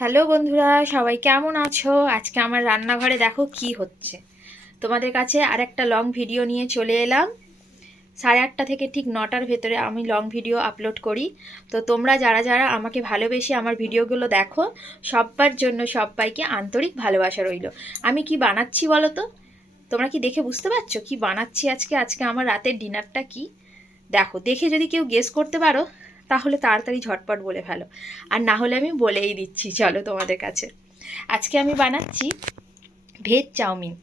Hello বন্ধুরা, সবাই কেমন আছো? আজকে আমার রান্নাঘরে দেখো কি হচ্ছে। তোমাদের কাছে আর একটা লং ভিডিও নিয়ে চলে এলাম। সাড়ে আটটা থেকে ঠিক নটার ভেতরে আমি লং ভিডিও আপলোড করি। তো তোমরা যারা যারা আমাকে ভালোবেসে আমার ভিডিওগুলো দেখো সবার জন্য সবাইকে আন্তরিক ভালোবাসা রইল। আমি কি বানাচ্ছি বলো তো তোমরা কি দেখে বুঝতে পারছ কি বানাচ্ছি আজকে? আজকে আমার রাতের ডিনারটা কি? দেখো, দেখে যদি কেউ গেস করতে পারো তাহলে তাড়াতাড়ি ঝটপট বলে ফেলো। আর না হলে আমি বলেই দিচ্ছি, চলো তোমাদের কাছে। আজকে আমি বানাচ্ছি ভেজ চাউমিন।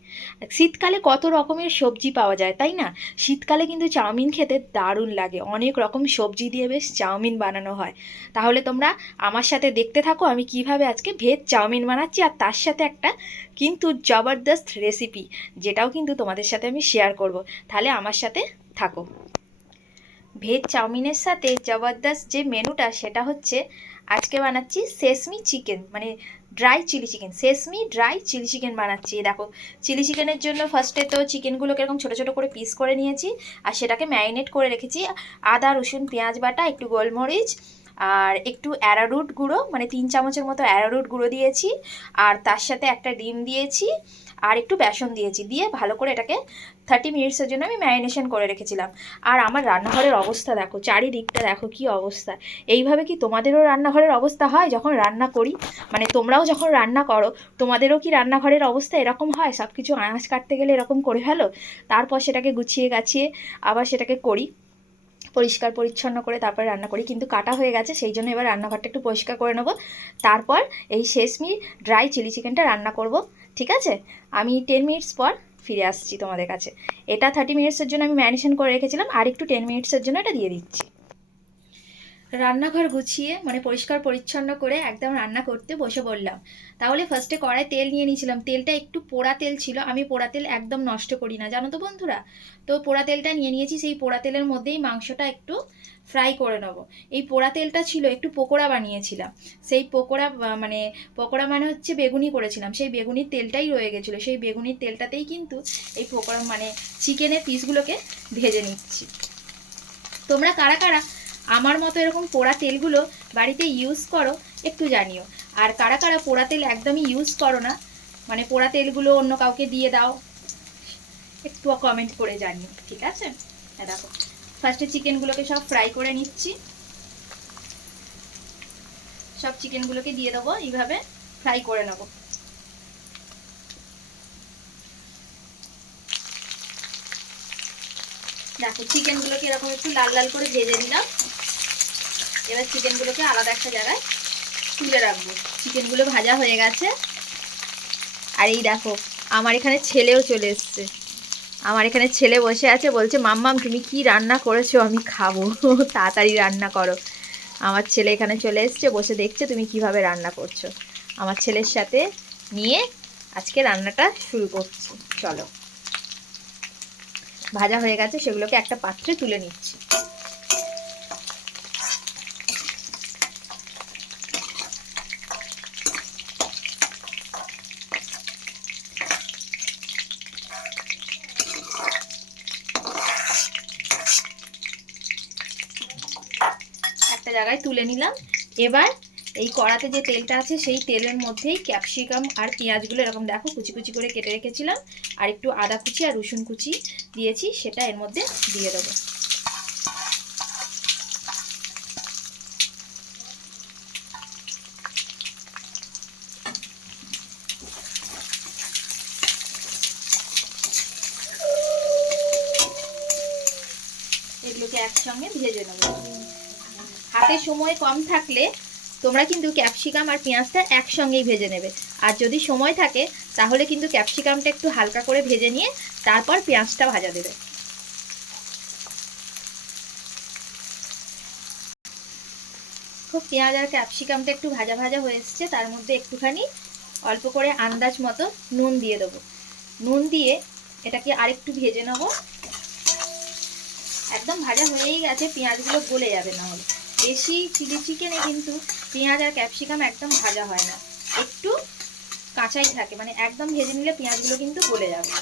শীতকালে কত রকমের সবজি পাওয়া যায়, তাই না? শীতকালে কিন্তু চাউমিন খেতে দারুণ লাগে। অনেক রকম সবজি দিয়ে বেশ চাউমিন বানানো হয়। তাহলে তোমরা আমার সাথে দেখতে থাকো আমি কীভাবে আজকে ভেজ চাউমিন বানাচ্ছি, আর তার সাথে একটা কিন্তু জবরদস্ত রেসিপি যেটাও কিন্তু তোমাদের সাথে আমি শেয়ার করব। তাহলে আমার সাথে থাকো। ভেজ চাউমিনের সাথে জবরদস্ত যে মেনুটা সেটা হচ্ছে আজকে বানাচ্ছি সেসমি চিকেন মানে dry chilli chicken sesame dry chilli chicken বানাচ্ছি। দেখো চিলি চিকেনের জন্য ফার্স্টে তো চিকেনগুলোকে এরকম ছোটো ছোটো করে পিস করে নিয়েছি, আর সেটাকে ম্যারিনেট করে রেখেছি। আদা, রসুন, পেঁয়াজ বাটা, একটু গোলমরিচ, আর একটু অ্যারারুট গুঁড়ো মানে তিন চামচের মতো অ্যারারুট গুঁড়ো দিয়েছি, আর তার সাথে একটা ডিম দিয়েছি আর একটু বেসন দিয়েছি, দিয়ে ভালো করে এটাকে থার্টি মিনিটসের জন্য আমি ম্যারিনেশন করে রেখেছিলাম। আর আমার রান্নাঘরের অবস্থা দেখো, চারিদিকটা দেখো কি অবস্থা। এইভাবে কি তোমাদেরও রান্নাঘরের অবস্থা হয় যখন রান্না করি? মানে তোমরাও যখন রান্না করো, তোমাদেরও কি রান্নাঘরের অবস্থা এরকম হয়? সব কিছু আঁচ কাটতে গেলে এরকম করে ফেলো? তারপর সেটাকে গুছিয়ে গাছিয়ে আবার সেটাকে করি। পরিষ্কার, পরিচ্ছন্ন করে তারপরে রান্না করি। কিন্তু কাটা হয়ে গেছে, সেই জন্য এবার রান্নাঘরটা একটু পরিষ্কার করে নেব। তারপর এই শেষমি ড্রাই চিলি চিকেনটা রান্না করব, ঠিক আছে? আমি টেন মিনিটস পর ফিরে আসছি তোমাদের কাছে। এটা থার্টি মিনিটসের জন্য আমি ম্যানেশন করে রেখেছিলাম, আর একটু টেন মিনিটসের জন্য এটা দিয়ে দিচ্ছি। রান্নাঘর গুছিয়ে মানে পরিষ্কার পরিচ্ছন্ন করে একদম রান্না করতে বসে পড়লাম। তাহলে ফার্স্টে কড়াই তেল নিয়ে নিয়েছিলাম। তেলটা একটু পোড়া তেল ছিল। আমি পোড়া তেল একদম নষ্ট করি না। জানো তো বন্ধুরা? তো পোড়া তেলটা নিয়ে নিয়েছি। সেই পোড়া তেলের মধ্যেই মাংসটা একটু ফ্রাই করে নেব। এই পোড়া তেলটা ছিল, একটু পকোড়া বানিয়েছিলাম। সেই পকোড়া মানে পকোড়া মানে হচ্ছে বেগুনি করেছিলাম। সেই বেগুনির তেলটাই রয়ে গেছিল। সেই বেগুনির তেলটাতেই কিন্তু এই পকোড়া মানে চিকেনের পিসগুলোকে ভেজে নিচ্ছি। তোমরা কারা কারা আমার মতো এরকম পোড়া তেলগুলো বাড়িতে ইউজ করো, একটু জানিও। আর কারা কারা পোড়া তেল একদমই ইউজ করো না মানে পোড়া তেলগুলো অন্য কাউকে দিয়ে দাও, একটু কমেন্ট করে জানিও, ঠিক আছে? হ্যাঁ দেখো। ফার্স্টে চিকেনগুলোকে সব ফ্রাই করে নিচ্ছি। সব চিকেনগুলোকে দিয়ে দেবো, এইভাবে ফ্রাই করে নেব। দেখো চিকেনগুলোকে এরকম একটু লাল লাল করে ভেজে দিলাম এবার চিকেনগুলোকে আলাদা একটা জায়গায় তুলে রাখব। চিকেনগুলো ভাজা হয়ে গেছে। আর এই দেখো, আমার এখানে ছেলেও চলে এসছে। আমার এখানে ছেলে বসে আছে, বলছে, মাম্মাম, তুমি কি রান্না করেছ? আমি খাব। তাড়াতাড়ি রান্না করো। আমার ছেলে এখানে চলে এসছে, বসে দেখছে তুমি কীভাবে রান্না করছ। আমার ছেলের সাথে নিয়ে আজকে রান্নাটা শুরু করছি। চলো। ভাজা হয়ে গেছে, সেগুলোকে একটা পাত্রে তুলে নিচ্ছি একটা জায়গায় তুলে নিলাম। এবার এই কড়াতে যে তেলটা আছে, সেই তেলের মধ্যেই ক্যাপসিকাম আর পেঁয়াজগুলো এরকম দেখো, কুচি কুচি করে কেটে রেখেছিলাম। আর একটু আদা কুচি আর রসুন কুচি দিয়েছি, সেটা এর মধ্যে দিয়ে দেবো। এগুলোকে একসঙ্গে ভেজে নেব। হাতে সময় কম থাকলে তোমরা কিন্তু ক্যাপসিকাম আর পেঁয়াজটা একসঙ্গেই ভেজে নেবে। আর যদি সময় থাকে, তাহলে কিন্তু ক্যাপসিকামটা একটু হালকা করে ভেজে নিয়ে তারপর পেঁয়াজটা ভাজা দেবে। খুব পেঁয়াজ আর ক্যাপসিকামটা একটু ভাজা ভাজা হয়ে এসছে, তার মধ্যে একটুখানি অল্প করে আন্দাজ মতো নুন দিয়ে দেবো। নুন দিয়ে এটাকে আরেকটু ভেজে নেব। একদম ভাজা হয়েই গেছে, পেঁয়াজগুলো গলে যাবে না হলে। বেশি চিলি চিকেনে কিন্তু পেঁয়াজ আর ক্যাপসিকাম একদম ভাজা হয় না। একটু কাঁচাই থাকে মানে একদম ভেজে নিলে পেঁয়াজগুলো কিন্তু গলে যাবে।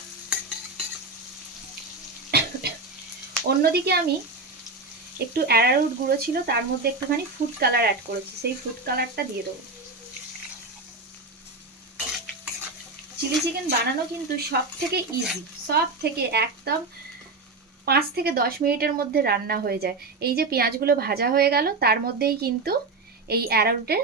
অন্যদিকে আমি একটু অ্যারারুট গুঁড়ো ছিল, তার মধ্যে একটুখানি ফুড কালার অ্যাড করেছি। সেই ফুড কালারটা দিয়ে দেবো। চিলি চিকেন বানানো কিন্তু সব থেকে ইজি সব থেকে একদম পাঁচ থেকে দশ মিনিটের মধ্যে রান্না হয়ে যায়। এই যে পেঁয়াজগুলো ভাজা হয়ে গেল, তার মধ্যেই কিন্তু এই অ্যারারুটের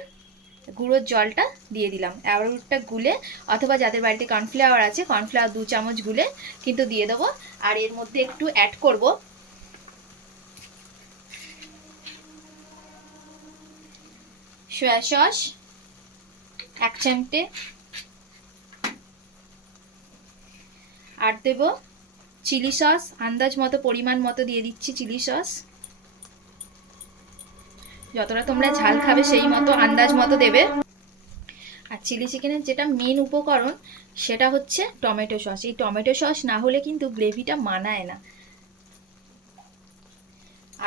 গুঁড়োর জলটা দিয়ে দিলাম। অ্যারারুটটা গুলে অথবা যাদের বাড়িতে কর্নফ্লাওয়ার আছে, কর্নফ্লাওয়ার দু চামচ গুলে কিন্তু দিয়ে দেবো। আর এর মধ্যে একটু অ্যাড করব। সয়া সস, এক চামটে আর দেব চিলি সস, আন্দাজ মতো, পরিমাণ মতো দিয়ে দিচ্ছি চিলি সস। যতটা তোমরা ঝাল খাবে সেই মতো আন্দাজ মতো দেবে। আর চিলি চিকেনের যেটা মেন উপকরণ, সেটা হচ্ছে টমেটো সস। এই টমেটো সস না হলে কিন্তু গ্রেভিটা মানায় না।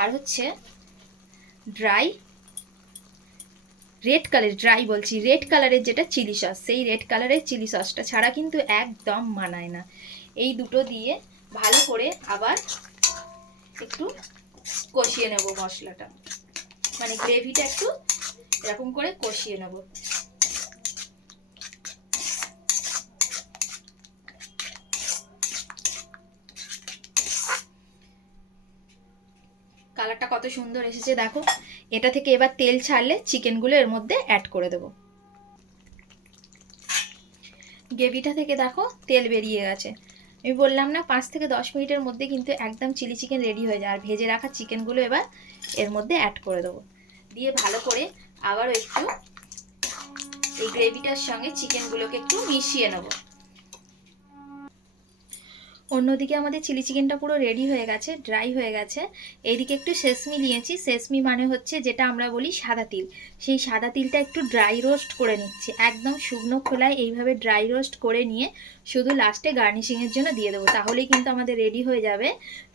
আর হচ্ছে ড্রাই রেড কালার ড্রাই বলছি রেড কালারের যেটা চিলি সস, সেই রেড কালারের চিলি সসটা ছাড়া কিন্তু একদম মানায় না। এই দুটো দিয়ে ভালো করে আবার একটু কষিয়ে নেব মশলাটা। মানে গ্রেভিটা একটু এরকম করে কষিয়ে নেব। কালারটা কত সুন্দর এসেছে, দেখো। এটা থেকে এবার তেল ছাড়লে চিকেনগুলো এর মধ্যে অ্যাড করে দেবো। গ্রেভিটা থেকে দেখো তেল বেরিয়ে গেছে। আমি বললাম না, পাঁচ থেকে দশ মিনিটের মধ্যে কিন্তু একদম চিলি চিকেন রেডি হয়ে যায়। আর ভেজে রাখা চিকেনগুলো এবার এর মধ্যে অ্যাড করে দেবো। দিয়ে ভালো করে আবারও একটু এই গ্রেভিটার সঙ্গে চিকেনগুলোকে একটু মিশিয়ে নেব। অন্যদিকে আমাদের চিলি চিকেনটা পুরো রেডি হয়ে গেছে ড্রাই হয়ে গেছে। এদিকে একটু সেসমি নিয়েছি। সেসমি মানে হচ্ছে যেটা আমরা বলি সাদা তিল। সেই সাদা তিলটা একটু ড্রাই রোস্ট করে নিচ্ছি। একদম শুকনো খোলায় এইভাবে ড্রাই রোস্ট করে নিয়ে শুধু লাস্টে গার্নিশিংয়ের জন্য দিয়ে দেবো। তাহলেই কিন্তু আমাদের রেডি হয়ে যাবে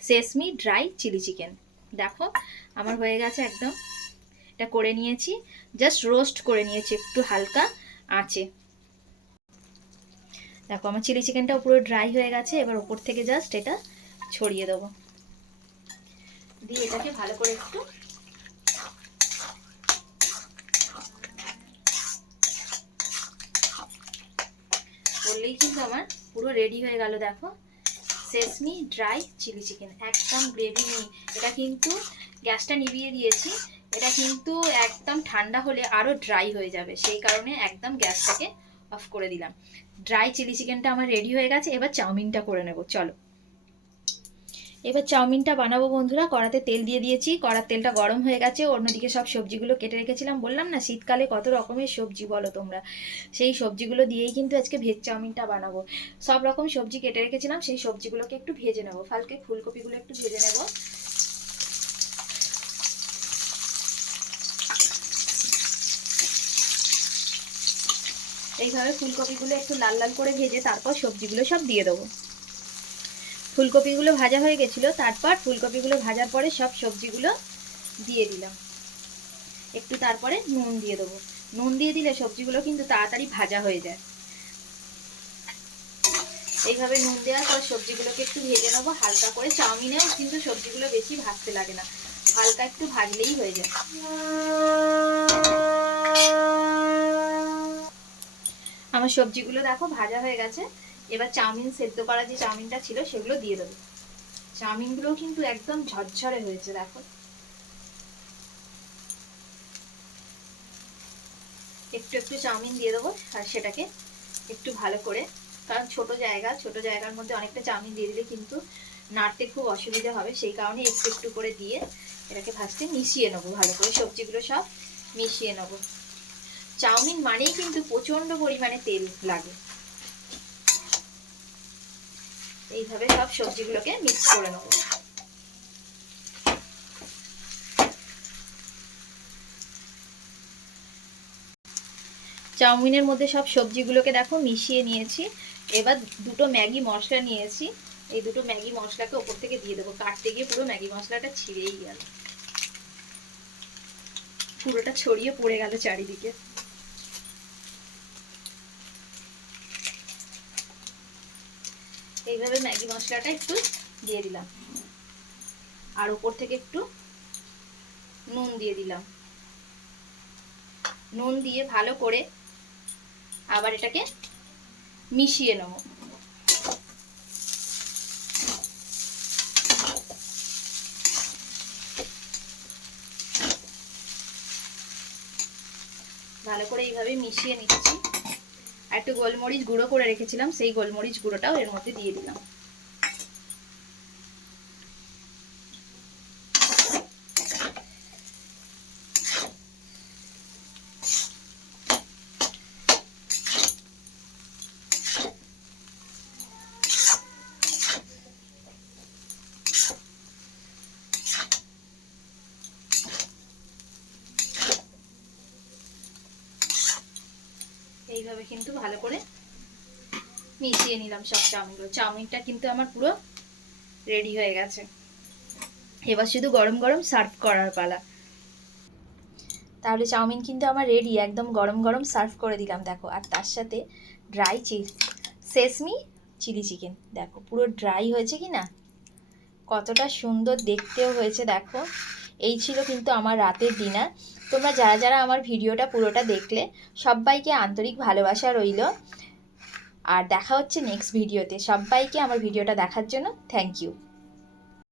সেসমি ড্রাই চিলি চিকেন দেখো, আমার হয়ে গেছে একদম। এটা করে নিয়েছি। জাস্ট রোস্ট করে নিয়েছি একটু হালকা আঁচে। দেখো, আমার চিলি চিকেনটাও পুরো ড্রাই হয়ে গেছে, এবার ওপর থেকে জাস্ট এটা ছড়িয়ে দেবো। দিয়ে এটাকে ভালো করে একটু করলেই কিন্তু আমার পুরো রেডি হয়ে গেল, দেখো। সেসমি ড্রাই চিলি চিকেন একদম গ্রেভি নেই। এটা কিন্তু গ্যাসটা নিভিয়ে দিয়েছি, এটা কিন্তু একদম ঠান্ডা হলে আরও ড্রাই হয়ে যাবে, সেই কারণে একদম গ্যাসটাকে অফ করে দিলাম। ড্রাই চিলি চিকেনটা আমার রেডি হয়ে গেছে, এবার চাউমিনটা করে নেব, চলো। এবার চাউমিনটা বানাবো বন্ধুরা, কড়াতে তেল দিয়ে দিয়েছি, কড়ার তেলটা গরম হয়ে গেছে, অন্যদিকে সব সবজিগুলো কেটে রেখেছিলাম, বললাম না শীতকালে কত রকমের সবজি বলো তোমরা? সেই সবজিগুলো দিয়েই কিন্তু আজকে ভেজ চাউমিনটা বানাবো। সব রকম সবজি কেটে রেখেছিলাম, সেই সবজিগুলোকে একটু ভেজে নেব ফালকে ফুলকপিগুলো একটু ভেজে নেব। এইভাবে ফুলকপিগুলো একটু লাল লাল করে ভেজে তারপর সবজিগুলো সব দিয়ে দেবো। ফুলকপিগুলো ভাজা হয়ে গেছিল, তারপর ফুলকপিগুলো ভাজার পরে সব সবজিগুলো দিয়ে দিলাম। একটু তারপরে নুন দিয়ে দেবো। নুন দিয়ে দিলে সবজিগুলো কিন্তু তাড়াতাড়ি ভাজা হয়ে যায়। এইভাবে নুন দেওয়ার পর সবজিগুলোকে একটু ভেজে নেব, হালকা করে। চাউমিনেও কিন্তু সবজিগুলো বেশি ভাজতে লাগে না, হালকা একটু ভাজলেই হয়ে যায়। আমার সবজিগুলো দেখো, ভাজা হয়ে গেছে। এবার চাউমিন সেদ্ধ করা যে চাউমিনটা ছিল, সেগুলো দিয়ে দেবো। চাউমিনগুলো কিন্তু একদম ঝরঝরে হয়েছে, দেখো। একটু একটু চাউমিন দিয়ে দেবো, আর সেটাকে একটু ভালো করে। কারণ ছোট জায়গা, ছোট জায়গার মধ্যে অনেকটা চাউমিন দিয়ে দিলে কিন্তু নাড়তে খুব অসুবিধা হবে। সেই কারণে একটু একটু করে দিয়ে এটাকে ভাজতে মিশিয়ে নেব, ভালো করে সবজিগুলো সব মিশিয়ে নেব। চাউমিন মানেই কিন্তু প্রচণ্ড পরিমাণে তেল লাগে। এইভাবে সব সবজিগুলোকে মিক্স করে নেব। চাউমিনের মধ্যে সব সবজিগুলোকে দেখো মিশিয়ে নিয়েছি। এবার দুটো ম্যাগি মশলা নিয়েছি। এই দুটো ম্যাগি মশলাকে ওপর থেকে দিয়ে দেবো। কাটতে গিয়ে পুরো ম্যাগি মশলাটা ছিঁড়েই গেল। পুরোটা ছড়িয়ে পড়ে গেল চারিদিকে এইভাবে ম্যাগি মশলাটা একটু দিয়ে দিলাম। আর উপর থেকে একটু নুন দিয়ে দিলাম। নুন দিয়ে ভালো করে আবার এটাকে মিশিয়ে নেব। ভালো করে এইভাবে মিশিয়ে নিচ্ছি। আর একটু গোলমরিচ গুঁড়ো করে রেখেছিলাম, সেই গোলমরিচ গুঁড়োটাও এর মধ্যে দিয়ে দিলাম। এইভাবে কিন্তু ভালো করে মিশিয়ে নিলাম সব চাউমিনগুলো। চাউমিনটা কিন্তু আমার পুরো রেডি হয়ে গেছে। এবার শুধু গরম গরম সার্ভ করার পালা। তাহলে চাউমিন কিন্তু আমার রেডি একদম গরম গরম সার্ভ করে দিলাম, দেখো। আর তার সাথে dry cheese sesame chilli chicken দেখো। পুরো ড্রাই হয়েছে কি না কতটা সুন্দর দেখতেও হয়েছে, দেখো। এই ছিল কিন্তু আমার রাতের ডিনার। তোমরা যারা যারা আমার ভিডিওটা পুরোটা দেখলে, সবাইকে আন্তরিক ভালোবাসা রইল। আর দেখা হচ্ছে নেক্সট ভিডিওতে সবাইকে আমার ভিডিওটা দেখার জন্য থ্যাংক ইউ